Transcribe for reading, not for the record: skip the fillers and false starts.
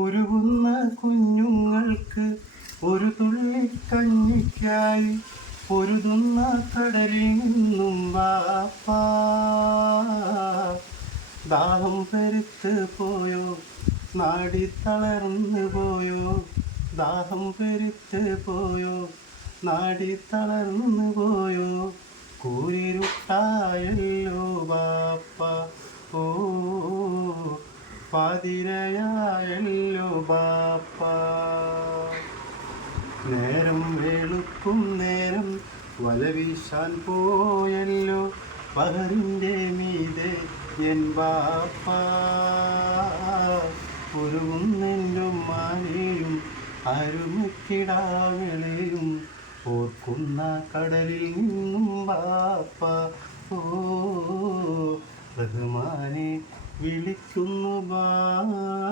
ഉരുകുന്ന കുഞ്ഞുങ്ങൾക്ക് ഒരു തുള്ളി കഞ്ഞിക്കായി പൊരുതുന്ന കടലിൽ നിന്നും വാപ്പാ. ദാഹം പെരുത്ത് പോയോ, നാടി തളർന്നു പോയോ, ദാഹം പെരുത്ത് പോയോ, നാടി തളർന്നു പോയോ, കൂരിരുട്ടായല്ലോ ബാപ്പ. ഓ പാതിരയായല്ലോ ബാപ്പ. നേരം വെളുക്കും നേരം വലവീശാൻ പോയല്ലോ, പകറിൻ്റെ മീതെ എൻ ബാപ്പ. ഉരുകുന്നെൻ്റെ മാലയും അരുമക്കിടാവിളയും ഓർക്കുന്ന കടലിൽ നിന്നും ബാപ്പ. ഓ റഹ്മാനെ വിളിക്കുന്നു ബാപ്പ.